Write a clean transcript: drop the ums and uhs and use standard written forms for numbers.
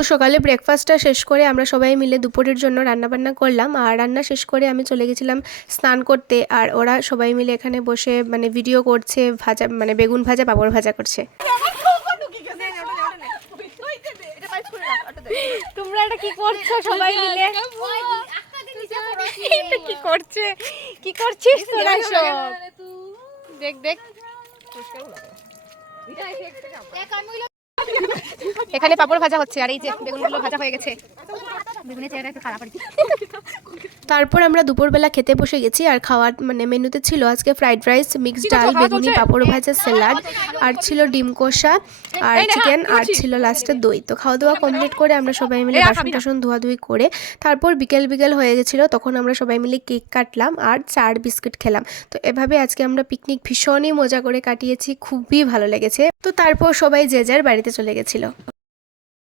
তো সকালে ব্রেকফাস্টটা শেষ করে আমরা সবাই মিলে দুপুরের জন্য রান্নাবান্না করলাম, আর রান্না শেষ করে আমি চলে গেছিলাম স্নান করতে। আর ওরা সবাই মিলে এখানে বসে মানে ভিডিও করছে, ভাজা মানে বেগুন ভাজা পাঁপড় ভাজা করছে। তোমরা এটা কি করছো সবাই মিলে? কি করছে, কি করছিস তোরা সব? দেখ দেখ, এখানে পাঁপড় ভাজা হচ্ছে আর এই যে বেগুনগুলো ভাজা হয়ে গেছে। বেগুনের চেহারা একটু খারাপ আর কি। তারপর আমরা দুপুরবেলা খেতে বসে গেছি, আর খাওয়ার মানে মেনুতে ছিল আজকে ফ্রাইড রাইস, মিক্সড ডাল, বেগুনি, পাঁপড় ভাজা, স্যালাড, আর ছিল ডিম কষা আর চিকেন, আর ছিল লাস্টে দই। তো খাওয়া দাওয়া কমপ্লিট করে আমরা সবাই মিলে বাসন টাসন ধোয়াধুয়ি করে তারপর বিকেল বিকেল হয়ে গেছিলো, তখন আমরা সবাই মিলে কেক কাটলাম আর চার বিস্কিট খেলাম। তো এভাবে আজকে আমরা পিকনিক ভীষণই মজা করে কাটিয়েছি, খুবই ভালো লেগেছে। তো তারপর সবাই যে যার বাড়িতে চলে গেছিলো।